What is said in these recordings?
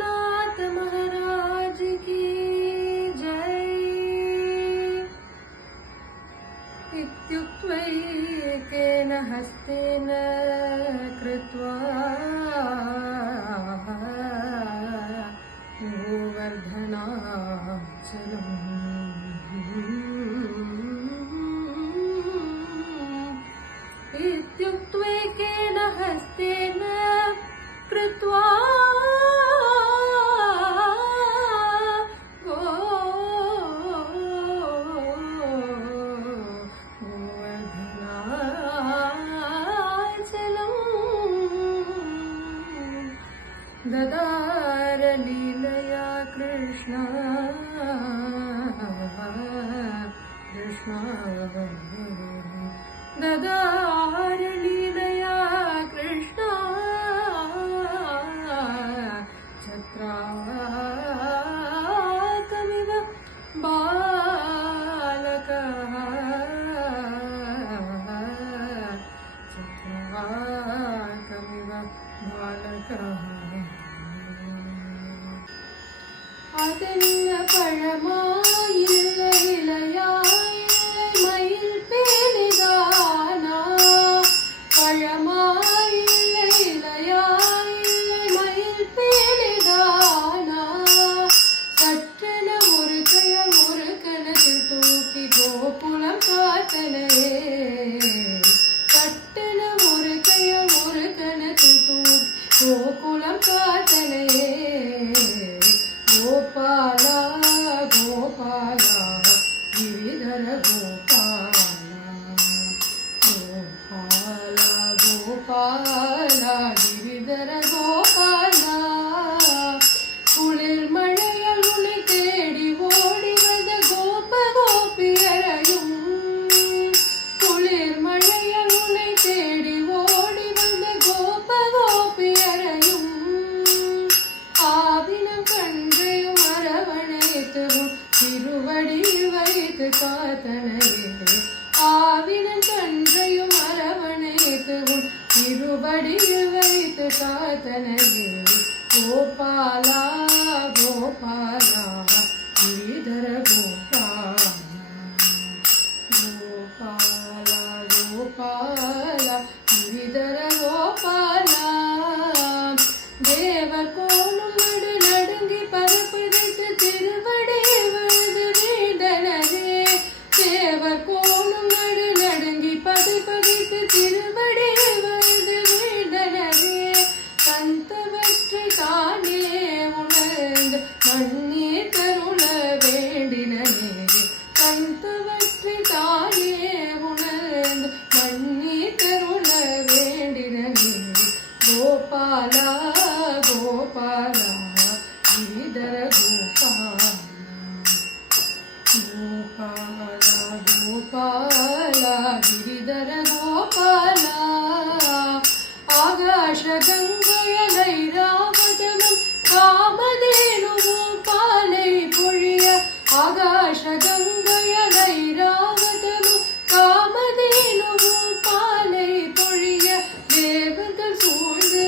रघुनाथ महाराज की जय। इत्युक्त्वैकेन हस्तेन कृत्वा गोवर्धनाचलम् इत्युक्त्वैकेन हस्तेन कृत्वा ददार लीलया कृष्ण कृष्ण ददार लीलया कृष्ण छत्राकमिव बालकः छत्राकमिव बालकः அதென்ன பழமாயில்லை இலையாயில்லை மயில் பேணிதானா பழமாயில்லை இலையாயில்லை மயில் பேணிதானா சற்றென ஒரு கையால் ஒரு கணத்தில் தூக்கி கோபுலம் காத்தனையே சட்டென ஒரு கையால் ஒரு கணத்தில் தூக்கி கோகுலம் காத்தனையே गोपाला गोपाला गिरिधर गोपाला गोपाला गोपाला गिरिधर गोपाला குளிர் மழையால் உன்னை தேடி ஓடி வந்த கோப கோபியரையும் குளிர் மழையால் உன்னை தேடி ஓடி வந்த கோப கோபியரையும் ஆவினம் கண்டையும் அரவணைத்தும் திருவடியில் வைத்து காத்தனையே ஆவினம் கண்டையும் அரவணைத்தும் திருவடியில் வைத்து காத்தனையே கோபாலா கோபாலா गिरिधर गोपाला गोपाला गोपाला गिरिधर गोपाला தேவர் கோலும் நடு நடுங்கி பரப்புதைத்து திருவடி வருது வேண்டனரே தேவர் கோலும் நடு நடுங்கி பதைத்து திருவடி வருது வேண்டனரே தந்தவற்றை தானே உணர்ந்து மண்ணீர் கருள வேண்டினே தந்தவற்றை தானே உணர்ந்து மண்ணீர் கருள வேண்டினே கோபாலா गोपाला गिरिधर गोपाला गोपाला गोपाला गिरिधर गोपाला आकाश गंगयलैरावतमं कामधेनुवुं पालै பொழிய आकाश गंगयलैरावतमं कामधेनुवुं पालै பொழிய தேவர்கள் சூழ்ந்து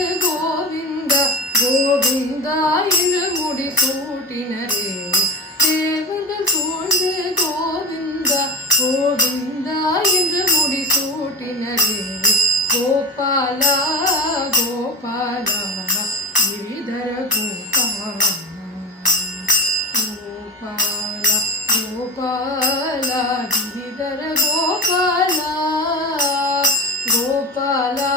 கோவிந்தா என்று முடி சூட்டினரே தேவர்கள் சூழ்ந்து கோவிந்தா கோவிந்தா என்று முடி சூட்டினரே கோபாலா கோபாலா गिरिधर गोपाला गोपाला गोपाला गिरिधर गोपाला गोपाला